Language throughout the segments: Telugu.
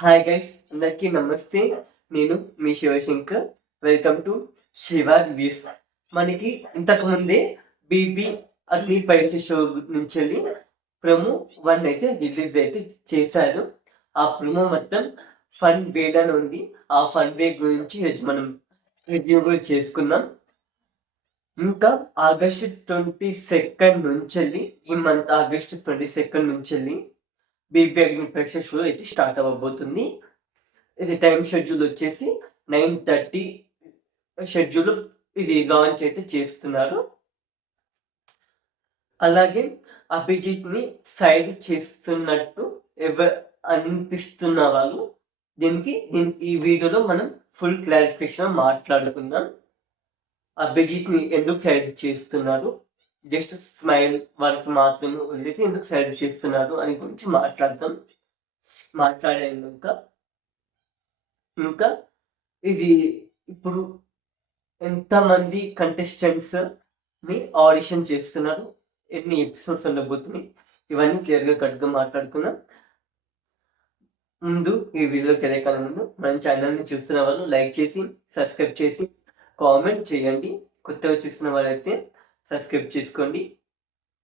హాయ్ గైస్, అందరికీ నమస్తే. నేను మీ Shivashankar. Welcome to Shiva reviews. మనకి ఇంతకు ముందే బీబీ అగ్ని పరీక్ష షో నుంచి వెళ్ళి ప్రొమో 1 అయితే రిలీజ్ అయితే చేశారు. ఆ ప్రొమో మొత్తం ఫన్ వేలోనే ఉంది. ఆ ఫన్ వే గురించి ఈరోజు మనం రివ్యూ కూడా చేసుకుందాం. ఇంకా ఆగస్టు 22 నుంచి ఈ మంత్ ఆగస్టు 22 నుంచి బీబీ అగ్ని పరీక్ష షో అయితే స్టార్ట్ అవ్వబోతుంది. ఇది టైం షెడ్యూల్ వచ్చేసి 9:30 షెడ్యూల్ ఇది లాంచ్ అయితే చేస్తున్నారు. అలాగే అభిజిత్ ని సైడ్ చేస్తున్నట్టు అనిపిస్తున్న వాళ్ళు ఈ వీడియోలో మనం ఫుల్ క్లారిఫికేషన్ మాట్లాడుకుందాం. అభిజిత్ ని ఎందుకు సైడ్ చేస్తున్నారు, జస్ట్ స్మైల్ వరకు మాత్రమే వదిలేసి ఎందుకు సైడ్ చేస్తున్నారు అని గురించి మాట్లాడాక ఇంకా ఇది ఇప్పుడు ఎంతమంది కంటెస్టెంట్స్ ని ఆడిషన్ చేస్తున్నారు, ఎన్ని ఎపిసోడ్స్ ఉండబోతున్నాయి, ఇవన్నీ క్లియర్గా కట్గా మాట్లాడుకుందాం. ముందు ఈ వీడియోకి వెళ్ళే ముందు మన ఛానల్ని చూస్తున్న వాళ్ళు లైక్ చేసి సబ్స్క్రైబ్ చేసి కామెంట్ చేయండి. కొత్తగా చూస్తున్న వాళ్ళైతే సబ్స్క్రైబ్ చేసుకోండి.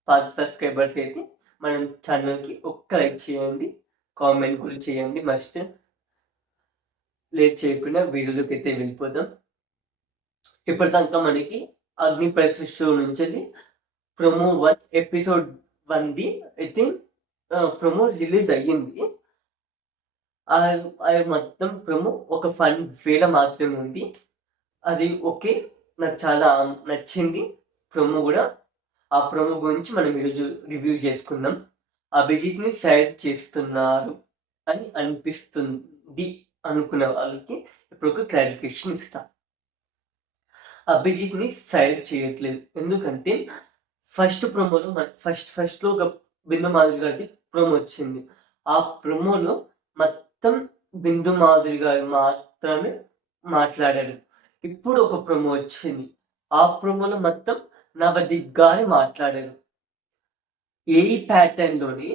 పాత సబ్స్క్రైబర్స్ అయితే మన ఛానల్కి ఒక్క లైక్ చేయండి, కామెంట్ కూడా చేయండి. మస్ట్ లేట్ చేయకుండా వీడియోలోకి అయితే వెళ్ళిపోదాం. ఇప్పటిదాకా మనకి అగ్ని పరీక్ష షో నుంచి ప్రొమో 1 ఎపిసోడ్ 1ది అయితే ప్రొమో రిలీజ్ అయ్యింది. అది మొత్తం ప్రొమో ఒక ఫన్ వేల మాత్రమే ఉంది. అది ఓకే, నాకు చాలా నచ్చింది ప్రొమో కూడా. ఆ ప్రొమో గురించి మనం ఈరోజు రివ్యూ చేసుకుందాం. అభిజిత్ ని సైడ్ చేస్తున్నారు అని అనిపిస్తుంది అనుకున్న వాళ్ళకి ఇప్పుడు ఒక క్లారిఫికేషన్ ఇస్తా. అభిజిత్ ని సైడ్ చేయట్లేదు, ఎందుకంటే ఫస్ట్ ప్రోమోలో ఫస్ట్ లో ఒక బిందు మాధురి గారి ప్రోమో వచ్చింది. ఆ ప్రోమోలో మొత్తం బిందు మాధురి గారు మాత్రమే మాట్లాడారు. ఇప్పుడు ఒక ప్రోమో వచ్చింది, ఆ ప్రోమోలో మొత్తం నవదీప్ గారు మాట్లాడారు. ఏ ప్యాటర్న్ లోని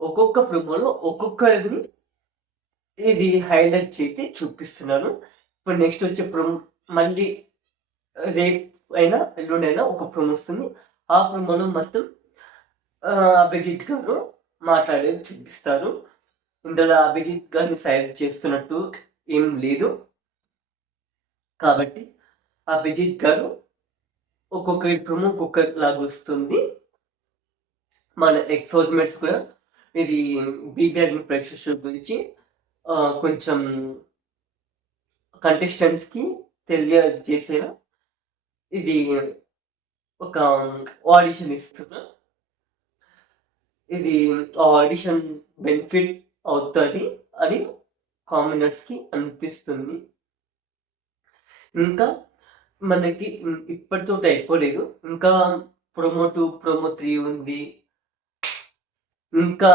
ఒక్కొక్క ప్రోమోలో ఒక్కొక్కరిని ఇది హైలైట్ చేసి చూపిస్తున్నాను. ఇప్పుడు నెక్స్ట్ వచ్చే ప్రోమో మళ్ళీ రేపు అయినా ఎల్లుండైనా ఒక ప్రోమో వస్తుంది. ఆ ప్రోమోలో మొత్తం అభిజిత్ గారు మాట్లాడేది చూపిస్తారు. ఇందులో అభిజిత్ గారిని సైడ్ చేస్తున్నట్టు ఏం లేదు. కాబట్టి అభిజిత్ గారు ఒక్కొక్క ప్రోమో ఒక్కొక్క లాగా వస్తుంది. మన ఎక్స్పోజ్మెంట్స్ కూడా ఇది బీబీ అగ్ని పరీక్ష షో గురించి కొంచెం కంటెస్టెంట్స్ కి తెలియజేసేలా ఇది ఒక ఆడిషన్ ఇస్తున్నా. ఇది ఆడిషన్ బెనిఫిట్ అవుతుంది అని కామెంటర్స్ కి అనిపిస్తుంది. ఇంకా మనకి ఇప్పటితో అయిపోలేదు, ఇంకా ప్రొమో 2 ప్రొమో 3 ఉంది. ఇంకా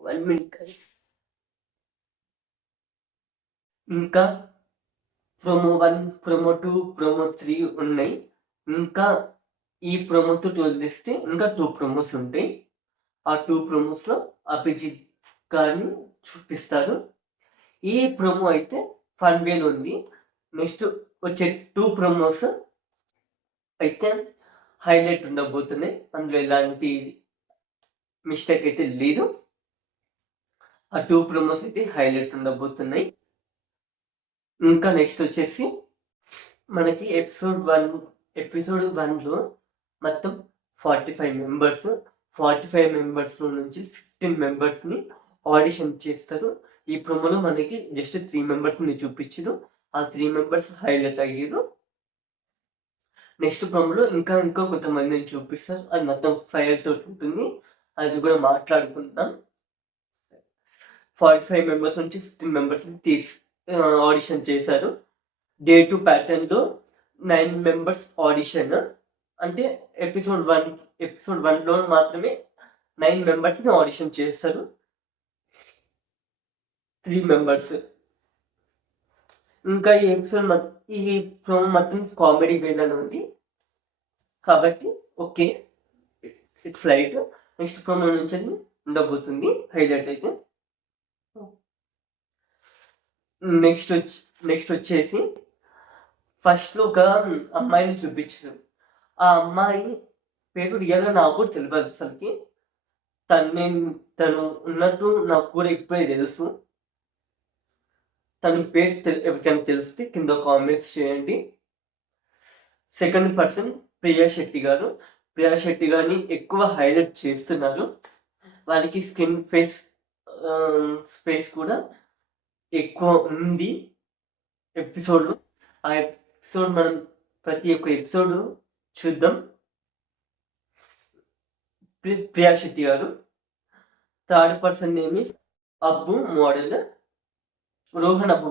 1 మినిట్, ఇంకా ప్రొమో 1 ప్రొమో 2 ప్రొమో 3 ఉన్నాయి. ఇంకా ఈ ప్రొమోస్ వదిలిస్తే ఇంకా 2 ప్రొమోస్ ఉంటాయి. ఆ 2 ప్రొమోస్ లో అభిజిత్ గారిని చూపిస్తారు. ఈ ప్రొమో అయితే ఫన్ వేలో ఉంది. నెక్స్ట్ వచ్చే 2 ప్రొమోస్ అయితే హైలైట్ ఉండబోతున్నాయి. అందులో ఎలాంటి మిస్టేక్ అయితే లేదు. ఆ 2 ప్రొమోస్ అయితే హైలైట్ ఉండబోతున్నాయి. ఇంకా నెక్స్ట్ వచ్చేసి మనకి ఎపిసోడ్ 1లో మొత్తం 45 మెంబర్స్. 45 మెంబర్స్ లో నుంచి 15 మెంబర్స్ ని ఆడిషన్ చేస్తారు. ఈ ప్రోమోలో మనకి జస్ట్ 3 మెంబర్స్ ని చూపించారు. ఆ 3 మెంబర్స్ హైలైట్ అయ్యారు. నెక్స్ట్ ప్రోమోలో ఇంకా కొంతమందిని చూపిస్తారు. అది మొత్తం ఫైర్ తోటి ఉంటుంది, అది కూడా మాట్లాడుకుందాం. 45 మెంబర్స్ నుంచి 15 మెంబర్స్ ఆడిషన్ చేశారు. డే 2 ప్యాటర్న్ లో 9 మెంబర్స్ ఆడిషన్. అంటే ఎపిసోడ్ 1 లో మాత్రమే 9 మెంబర్స్ ని ఆడిషన్ చేస్తారు. 3 మెంబర్స్. ఇంకా ఈ ప్రోమో మొత్తం కామెడీ వేలని ఉంది కాబట్టి okay, it's right. Next promo నుంచి ఉండబోతుంది హైలైట్ అయితే. నెక్స్ట్ వచ్చేసి ఫస్ట్‌లో ఒక అమ్మాయిని చూపించారు. ఆ అమ్మాయి పేరు రియల్‌గా నాకు కూడా తెలవదు అసలకి. తను ఉన్నట్టు నాకు కూడా ఇప్పుడే తెలుసు. తన పేరు ఎవరికైనా తెలిస్తే కింద కామెంట్స్ చేయండి. సెకండ్ పర్సన్ ప్రియా శెట్టి గారు. ప్రియా శెట్టి గారిని ఎక్కువ హైలైట్ చేస్తున్నారు. వాళ్ళకి స్పేస్ కూడా ఎక్కువ ఉంది ఎపిసోడ్‌లో. ఆ ఎపిసోడ్ మనం ప్రతి ఒక్క ఎపిసోడ్ చూద్దాం. ప్రియా శెట్టి గారు. Third person name is Abbu model. Rohan Abbu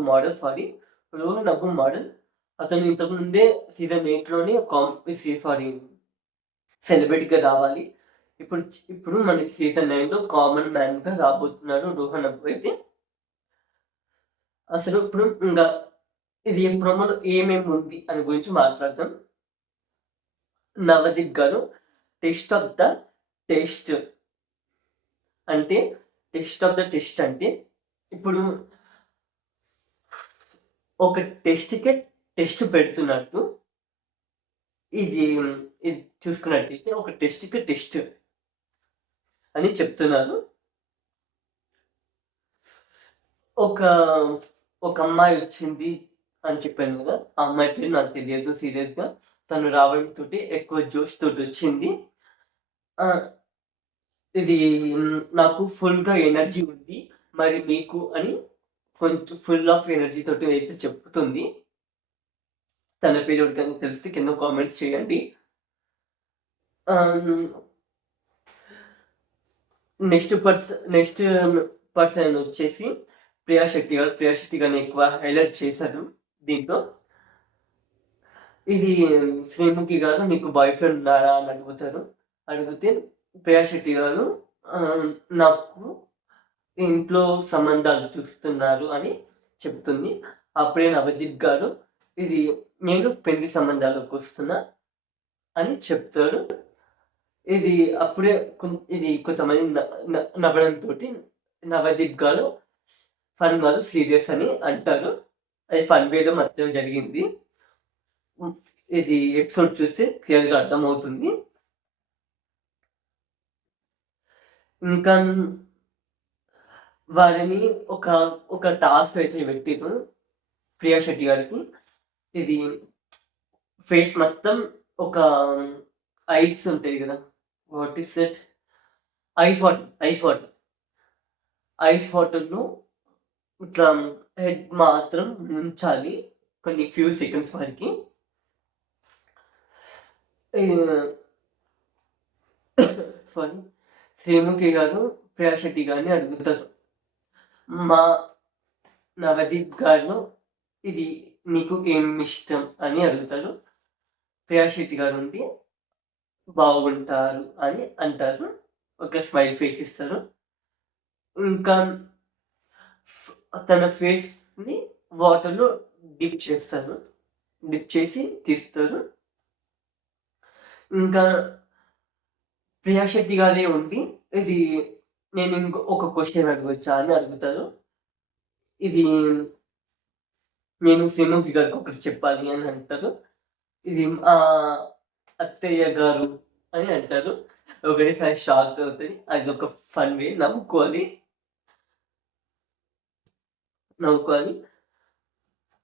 model. అతను ఇంతకు ముందే సీజన్ 8లోనే సెలబ్రిటీగా రావాలి. ఇప్పుడు మనకి సీజన్ 9లో కామన్ మ్యాన్ గా రాబోతున్నాడు రోహన్ అబ్బు అయితే. అసలు ఇప్పుడు ఇంకా ఇది ప్రోమోలో ఏమేమి ఉంది అని గురించి మాట్లాడదాం. నవదీప్ గారు టెస్ట్ ఆఫ్ ద టెస్ట్ అంటే ఇప్పుడు ఒక టెస్ట్‌కి టెస్ట్ పెడుతున్నట్టు ఇది చూసుకున్నట్టయితే ఒక టెస్ట్‌కి టెస్ట్ అని చెప్తున్నారు. ఒక అమ్మాయి వచ్చింది అని చెప్పాను కదా! ఆ అమ్మాయి పేరు నాకు తెలియదు సీరియస్‌గా. తను రావడంతో ఎక్కువ జోష్ తోటి వచ్చింది. ఇది నాకు ఫుల్‌గా ఎనర్జీ ఉంది. మరి మీకు అని కొంచెం ఫుల్ ఆఫ్ ఎనర్జీ తోటి అయితే చెప్తుంది. తన పేరు ఎవరికైనా తెలిస్తే కింద కామెంట్స్ చేయండి. నెక్స్ట్ పర్సన్ వచ్చేసి ప్రియా శెట్టి గారు. ప్రియా శెట్టి గారిని ఎక్కువ హైలైట్ చేశారు దీంట్లో. ఇది శ్రీముఖి గారు మీకు బాయ్ ఫ్రెండ్ ఉన్నారా అని అడిగితే ప్రియా శెట్టి గారు నాకు ఇంట్లో సంబంధాలు చూస్తున్నారు అని చెప్తుంది. అప్పుడే నవదీప్ గారు ఇది నేను పెళ్లి సంబంధాలకు వస్తున్నా అని చెప్తాడు. ఇది అప్పుడే కొంతమంది నవ్వడంతో నవదీప్ గారు ఫన్ కాదు సీరియస్ అని అంటారు. అది ఫన్ వేలో మొత్తం జరిగింది. ఇది ఎపిసోడ్ చూస్తే క్లియర్గా అర్థమవుతుంది. ఇంకా వారిని ఒక టాస్క్ అయితే పెట్టిరు ప్రియా శెట్టి గారికి. ఇది ఫేస్ మొత్తం ఒక ఐస్ ఉంటాయి కదా, వాట్ ఈస్ ఇట్, ఐస్ వాటర్లో ఇట్లా హెడ్ మాత్రం ఉంచాలి కొన్ని ఫ్యూ సెకండ్స్ వరకు. సారీ, శ్రీముఖి గారు ప్రియా శెట్టి గారిని అడుగుతారు, మా నవదీప్ గారు ఇది నీకు ఏం ఇష్టం అని అడుగుతారు. ప్రియా శెట్టి గారు ఉండి బాగుంటారు అని అంటారు. ఒక స్మైల్ ఫేస్ ఇస్తారు. ఇంకా తన ఫేస్ ని వాటర్లో డిప్ చేసి తీస్తారు. ఇంకా ప్రియా శెట్టి గారే ఉండి ఇది నేను ఒక క్వశ్చన్ అడగొచ్చా అని అడుగుతారు. ఇది నేను శ్రీముఖి గారికి ఒకటి చెప్పాలి అని అంటారు. ఇది అత్తయ్య గారు అని అంటారు. ఒకటేసారి షాక్ అవుతుంది. అది ఒక ఫన్ వే, నవ్వుకోవాలి.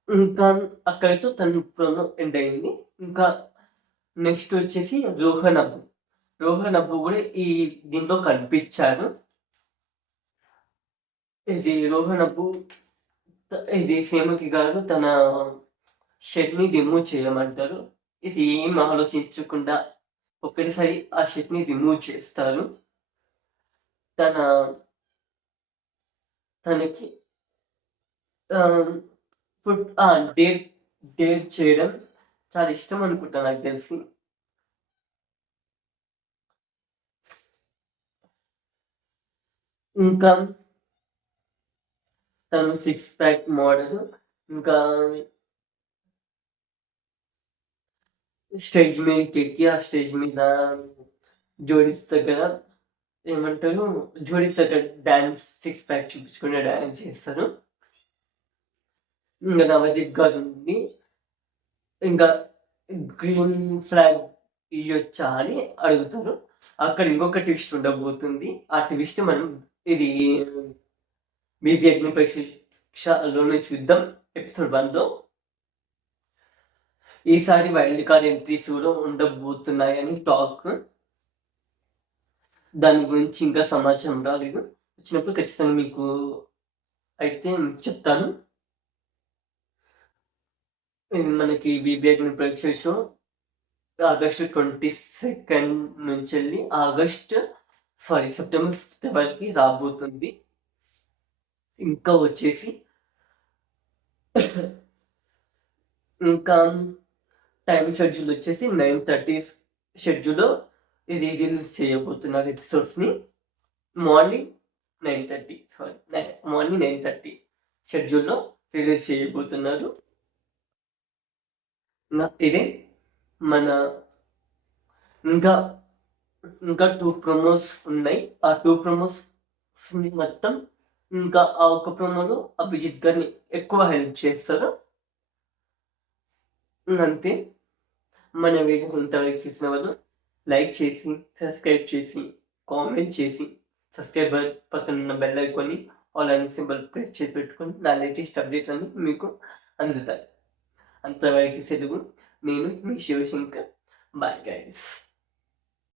ఇంకా అక్కడితో తన ప్రోమో ఎండ్ అయింది. ఇంకా నెక్స్ట్ వచ్చేసి రోహన్ అబ్బు కూడా దీంట్లో కనిపించారు. ఇది రోహన్ అబ్బు ఇది శ్రీముఖి గారు తన షర్ట్ ని రిమూవ్ చేయమంటారు. ఇది ఏం ఆలోచించకుండా ఒక్కటిసారి ఆ షర్ట్ ని రిమూవ్ చేస్తారు. తనకి డేట్ చేయడం చాలా ఇష్టం అనుకుంటా నాకు తెలిసి. ఇంకా తను 6 ప్యాక్ మోడల్. ఇంకా స్టేజ్ మీదకి ఎక్కి ఆ స్టేజ్ మీద జోడీస్ దగ్గర ఏమంటారు, జోడీస్ దగ్గర డాన్స్ 6 ప్యాక్ చూపించుకునే డాన్స్ చేస్తారు. ఇంకా నవదీప్ గారు ఉండి ఇంకా గ్రీన్ ఫ్లాగ్ ఇయ్యొచ్చా అని అడుగుతారు. అక్కడ ఇంకొక ట్విస్ట్ ఉండబోతుంది. ఆ ట్విస్ట్ మనం ఇది బీబీ అగ్ని పరీక్షలోనే చూద్దాం ఎపిసోడ్ 1లో. ఈసారి వైల్డ్ కార్డ్ ఎంట్రీస్ కూడా ఉండబోతున్నాయని టాక్. దాని గురించి ఇంకా సమాచారం రాలేదు. వచ్చినప్పుడు ఖచ్చితంగా మీకు అయితే చెప్తాను. మనకి బీబీ అగ్ని పరీక్ష షో ఆగస్టు 22 నుంచి వెళ్ళి సెప్టెంబర్ 5 వరకు రాబోతుంది. ఇంకా వచ్చేసి ఇంకా టైం షెడ్యూల్ వచ్చేసి 9:30 షెడ్యూల్లో ఇది రిలీజ్ చేయబోతున్నారు ఎపిసోడ్స్ని. మార్నింగ్ 9:30 షెడ్యూల్లో రిలీజ్ చేయబోతున్నారు. ఇదే మన ఇంకా 2 ప్రమోస్ ఉన్నాయి. ఆ 2 ప్రమోస్ మొత్తం ఇంకా ఆ ఒక్క ప్రోమోలో అభిజిత్ గారిని ఎక్కువ హెల్ప్ చేస్తారు. అంతే. మన వీడియో ఇంతవరకు చూసిన వాళ్ళు లైక్ చేసి, సబ్స్క్రైబ్ చేసి, కామెంట్ చేసి, సబ్స్క్రైబర్ పక్కన ఉన్న బెల్ ఐకాన్ని ఆల్ అనే సింబల్ ప్రెస్ చేసి పెట్టుకొని నా లేటెస్ట్ అప్డేట్లన్నీ మీకు అందుతాయి. అంతవరకు సెలవు. నేను మీ శివశంకర్. Bye guys.